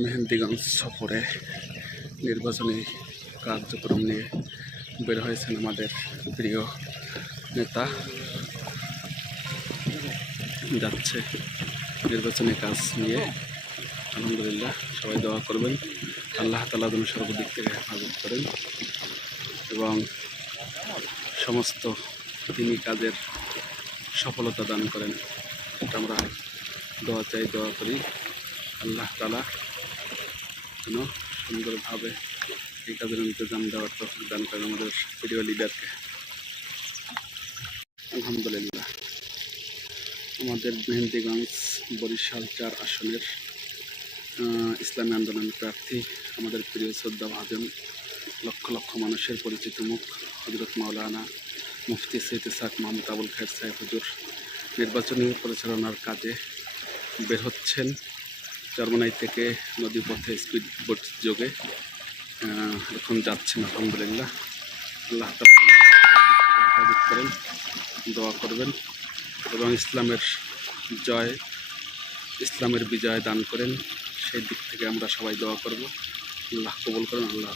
মেহেন্দিগঞ্জ সফরে নির্বাচনী কার্যক্রম নিয়ে বের হয়েছেন আমাদের প্রিয় নেতা। যাচ্ছে নির্বাচনী কাজ নিয়ে। আলহামদুলিল্লাহ, সবাই দোয়া করবেন, আল্লাহ তাআলা যেন সর্বদিক থেকে হেফাজত করেন এবং সমস্ত তিনি কাজের সফলতা দান করেন। এটা আমরা দোয়া চাই, দোয়া করি আল্লাহ তাআলা যেন সুন্দরভাবে এই কাজের ইন্তজাম দেওয়ার তৌফিক দান করেন আমাদের প্রিয় লিডারকে। আলহামদুলিল্লাহ, আমাদের মেহেন্দিগঞ্জ বরিশাল 4 আসনের ইসলামী আন্দোলন প্রার্থী আমাদের প্রিয় শ্রদ্ধা ভাজন লক্ষ লক্ষ মানুষের পরিচিত মুখ হযরত মাওলানা মুফতি সৈয়দ ইসহাক মাহমুদ আবুল খায়ের সাহেব হুজুর নির্বাচনী পরিচালনার কাজে বের হচ্ছেন। চরমনাই থেকে নদীপথে স্পিড বোট যোগে এখন যাচ্ছেন। আলহামদুলিল্লাহ, আল্লাহ তাআলা হেফাজত করেন, দোয়া করবেন এবং ইসলামের বিজয় দান করেন। সেই দিক থেকে আমরা সবাই দোয়া করব। আল্লাহ কবুল করেন। আল্লাহ।